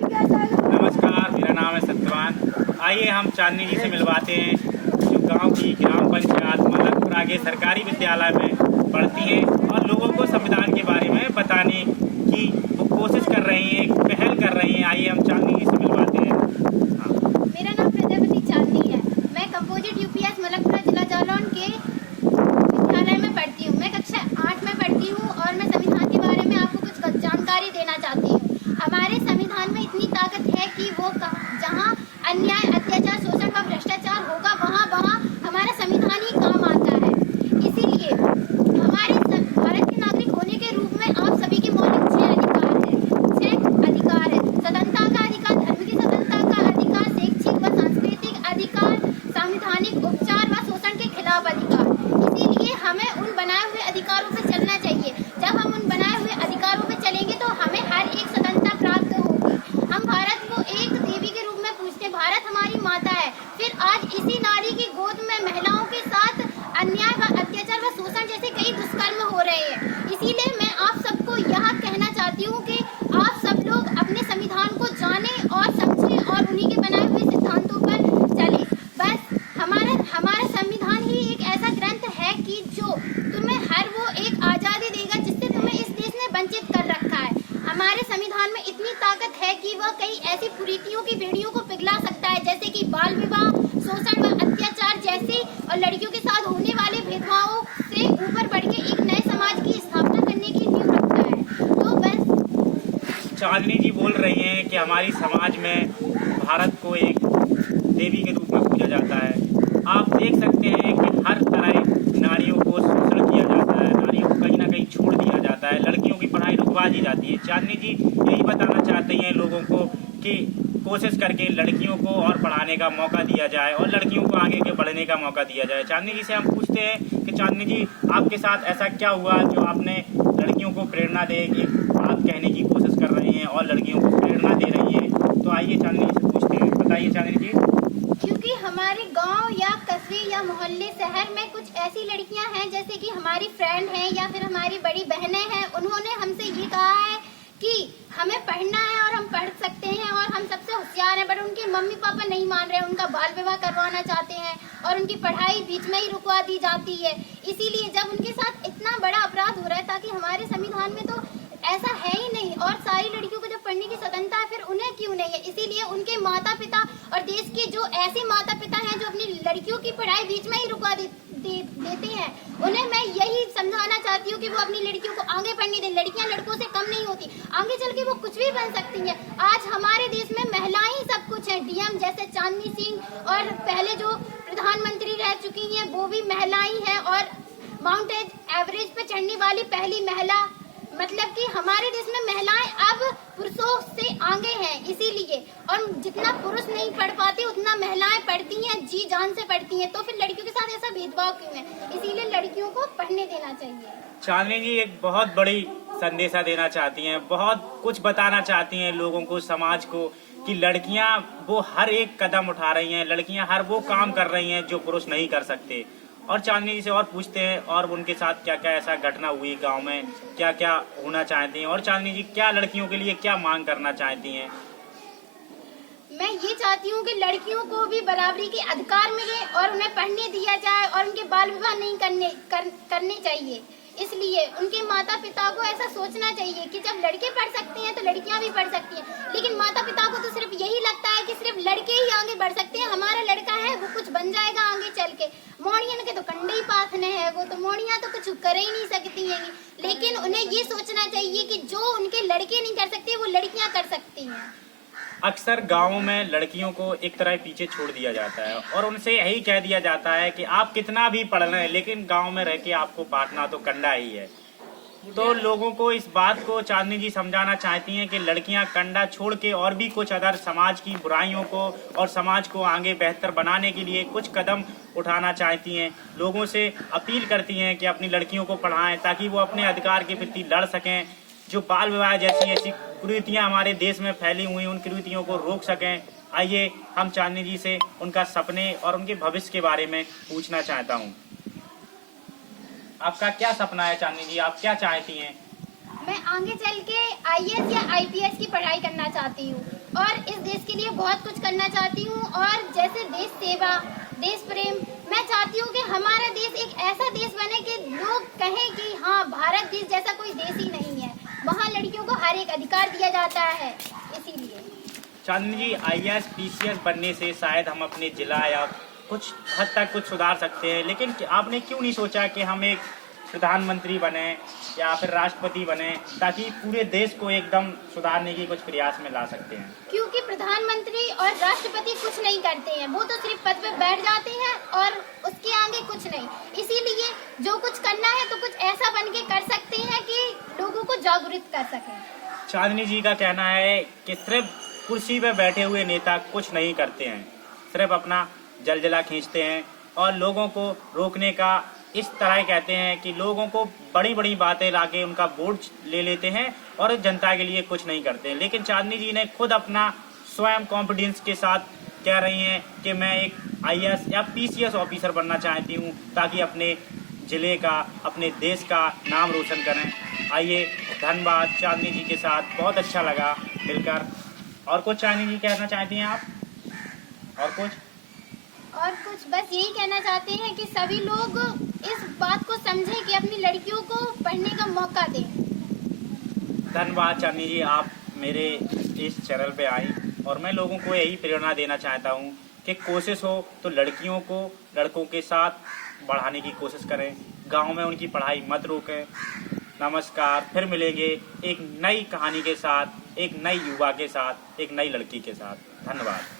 नमस्कार, मेरा नाम है सत्यवान। आइए हम चांदनी जी से मिलवाते हैं जो गांव की ग्राम पंचायत मलकपुर आगे सरकारी विद्यालय में पढ़ती हैं और लोगों को संविधान के बारे में बताने की वो कोशिश कर रही हैं, एक पहल कर रही हैं। आइए हम चांदनी जी से मिलवाते हैं। मेरा नाम प्रजापति चांदनी है। मैं कंपोजिट यूपीएस मलकपुरा जिला जालौन के विद्यालय में पढ़ती हूँ। मैं कक्षा 8 में पढ़ती हूँ और मैं संविधान के बारे में आपको कुछ जानकारी देना चाहती हूँ। हमारे संविधान में इतनी ताकत है कि वो जहाँ अन्याय, अत्याचार, शोषण व भ्रष्टाचार होगा वहाँ हमारा संविधान ही काम आता है। इसीलिए हमारे भारत के नागरिक होने के रूप में आप सभी के मौलिक 6 अधिकार है। स्वतंत्रता का अधिकार, धर्म की स्वतंत्रता का अधिकार, शैक्षिक व सांस्कृतिक अधिकार, संवैधानिक उपचार व शोषण के खिलाफ अधिकार। इसीलिए हमें उन बनाए हुए अधिकारों पर चलना चाहिए। जब हम उन बनाए हुए अधिकारों पर चलेंगे तो हमें हर एक स्वतंत्रता प्राप्त होगी। हम भारत को एक देवी के रूप में पूजते हैं। भारत हमारी माता है। फिर आज इसी नारी की गोद में महिलाओं के साथ अन्याय व अत्याचार व शोषण जैसे कई दुष्कर्म हो रहे हैं। इसीलिए मैं आप सबको यह कहना चाहती हूँ कि आप सब लोग अपने संविधान को जानें और समझें और उन्हीं के बनाए हुए सिद्धांतों पर चलें। बस हमारा संविधान ही एक ऐसा ग्रंथ है कि जो तुम्हें हर वो एक आज़ादी देगा जिससे तुम्हें इस देश ने वंचित कर रखा है। हमारे संविधान में इतनी ताकत है कि वह कई ऐसी कुरीतियों की बेड़ियों को पिघला सकता है, जैसे कि बाल विवाह, शोषण व अत्याचार जैसे और लड़कियों के साथ होने वाले भेदभावों से ऊपर बढ़ के एक नए समाज की स्थापना करने की नींव रखता है। तो बस चांदनी जी बोल रही हैं कि हमारी समाज में भारत को एक देवी के रूप में पूजा जाता है। आप देख सकते हैं कि हर तरह नारियों को शोषण किया जाता है, नारियों को कहीं ना कहीं छोड़ दिया जाता है, लड़कियों की पढ़ाई रुकवा दी जाती है। चांदनी जी यही बताना चाहती हैं लोगों को कि कोशिश करके लड़कियों को और पढ़ाने का मौका दिया जाए और लड़कियों को आगे के बढ़ने का मौका दिया जाए। चांदनी जी से हम पूछते हैं कि चांदनी जी, आपके साथ ऐसा क्या हुआ जो आपने लड़कियों को प्रेरणा दे कि आप कहने की कोशिश कर रही हैं और लड़कियों को प्रेरणा दे रही हैं? तो आइए चांदनी जी से पूछते हैं, बताइए चांदनी जी। क्योंकि हमारे गांव या कस्बे या मोहल्ले शहर में कुछ ऐसी लड़कियां हैं जैसे कि हमारी फ्रेंड हैं या फिर हमारी बड़ी बहनें हैं, उन्होंने हमसे ये कहा है कि हमें पढ़ना है और हम पढ़ सकते हैं और हम सबसे होशियार हैं, पर उनके मम्मी पापा नहीं मान रहे, उनका बाल विवाह करवाना चाहते हैं और उनकी पढ़ाई बीच में ही रुकवा दी जाती है। इसीलिए जब उनके साथ इतना बड़ा अपराध हो रहा है, ताकि हमारे संविधान में तो ऐसा है ही नहीं और सारी लड़कियों को जब पढ़ने की स्वतंत्रता है फिर उन्हें क्यों नहीं है। इसीलिए उनके माता पिता और देश के जो ऐसे माता पिता हैं जो अपनी लड़कियों की पढ़ाई बीच में ही रुकवा देते हैं, उन्हें मैं यही समझाना चाहती हूँ कि वो अपनी लड़कियों को आगे पढ़ने दें। लड़कियां लड़कों से कम नहीं होती, आगे चल के वो कुछ भी बन सकती हैं। आज हमारे देश में महिलाएं ही सब कुछ है। डीएम जैसे चांदनी सिंह और पहले जो प्रधानमंत्री रह चुकी हैं वो भी महिलाएं हैं और माउंट एवरेस्ट पे चढ़ने वाली पहली महिला, मतलब कि हमारे देश में महिलाएं अब पुरुषों से आगे हैं। इसीलिए और जितना पुरुष नहीं पढ़ पाते उतना महिलाएं पढ़ती हैं, जी जान से पढ़ती हैं। तो फिर लड़कियों के साथ ऐसा भेदभाव क्यों है? इसीलिए लड़कियों को पढ़ने देना चाहिए। चांदनी जी एक बहुत बड़ी संदेशा देना चाहती हैं, बहुत कुछ बताना चाहती हैं लोगों को, समाज को, कि लड़कियां वो हर एक कदम उठा रही हैं, लड़कियां हर वो काम कर रही हैं जो पुरुष नहीं कर सकते। और चांदनी जी से और पूछते हैं और उनके साथ क्या क्या ऐसा घटना हुई गांव में, क्या क्या होना चाहती हैं और चांदनी जी क्या लड़कियों के लिए क्या मांग करना चाहती हैं? मैं ये चाहती हूँ कि लड़कियों को भी बराबरी के अधिकार मिले और उन्हें पढ़ने दिया जाए और उनके बाल विवाह नहीं करने चाहिए। इसलिए उनके माता पिता को ऐसा सोचना चाहिए कि जब लड़के पढ़ सकते हैं तो लड़कियां भी पढ़ सकती हैं। लेकिन माता पिता को तो सिर्फ यही लगता है कि सिर्फ लड़के ही आगे बढ़ सकते हैं, हमारा लड़का है वो कुछ बन जाएगा आगे चल के। मोड़ियन के तो कंडे ही पाथने हैं, वो तो मोड़ियां तो कुछ कर ही नहीं सकती है। लेकिन उन्हें ये सोचना चाहिए कि जो उनके लड़के नहीं कर सकते वो लड़कियां कर सकती हैं। अक्सर गाँव में लड़कियों को एक तरह पीछे छोड़ दिया जाता है और उनसे यही कह दिया जाता है कि आप कितना भी पढ़ रहे हैं लेकिन गांव में रह के आपको पाटना तो कंडा ही है। तो लोगों को इस बात को चांदनी जी समझाना चाहती हैं कि लड़कियां कंडा छोड़ के और भी कुछ अदर समाज की बुराइयों को और समाज को आगे बेहतर बनाने के लिए कुछ कदम उठाना चाहती हैं। लोगों से अपील करती हैं कि अपनी लड़कियों को पढ़ाएं ताकि वो अपने अधिकार के प्रति लड़ सकें। जो बाल विवाह जैसी ऐसी कुरीतियां हमारे देश में फैली हुई उन कुरीतियों को रोक सकें। आइए हम चांदनी जी से उनका सपने और उनके भविष्य के बारे में पूछना चाहता हूं। आपका क्या सपना है चांदनी जी, आप क्या चाहती हैं? मैं आगे चल के आईएएस या आईपीएस की पढ़ाई करना चाहती हूँ लिए बहुत कुछ करना चाहती हूँ। और जैसे देश सेवा, देश प्रेम, मैं चाहती हूँ कि हमारा देश एक ऐसा देश बने कि लोग कहें कि हाँ, भारत देश जैसा कोई देश ही नहीं है। वहाँ लड़कियों को हर एक अधिकार दिया जाता है। इसीलिए चांदनी जी, IAS PCS बनने से शायद हम अपने जिला या कुछ हद तक कुछ सुधार सकते हैं, लेकिन आपने क्यों नहीं सोचा कि हम एक प्रधानमंत्री बने या फिर राष्ट्रपति बने, ताकि पूरे देश को एकदम सुधारने की कुछ प्रयास में ला सकते हैं? क्योंकि प्रधानमंत्री और राष्ट्रपति कुछ नहीं करते हैं, वो तो सिर्फ पद पे बैठ जाते हैं और उसके आगे कुछ नहीं। इसीलिए जो कुछ करना है तो कुछ ऐसा बन के कर सकते हैं कि लोगों को जागरूक कर सकें। चांदनी जी का कहना है कि सिर्फ कुर्सी पे बैठे हुए नेता कुछ नहीं करते हैं, सिर्फ अपना जलजला खींचते हैं और लोगों को रोकने का इस तरह कहते हैं कि लोगों को बड़ी बड़ी बातें लाके उनका वोट ले लेते हैं और जनता के लिए कुछ नहीं करते हैं। लेकिन चांदनी जी ने खुद अपना स्वयं कॉन्फिडेंस के साथ कह रही हैं कि मैं एक IAS या PCS ऑफिसर बनना चाहती हूँ, ताकि अपने ज़िले का, अपने देश का नाम रोशन करें। आइए, धन्यवाद चांदनी जी के साथ, बहुत अच्छा लगा मिलकर। और कुछ चांदनी जी कहना चाहती हैं आप? और कुछ बस यही कहना चाहते हैं कि सभी लोग इस बात को समझें कि अपनी लड़कियों को पढ़ने का मौका दें। धन्यवाद चांदनी जी, आप मेरे इस चैनल पे आई और मैं लोगों को यही प्रेरणा देना चाहता हूँ कि कोशिश हो तो लड़कियों को लड़कों के साथ बढ़ाने की कोशिश करें, गांव में उनकी पढ़ाई मत रोकें। नमस्कार, फिर मिलेंगे एक नई कहानी के साथ, एक नई युवा के साथ, एक नई लड़की के साथ। धन्यवाद।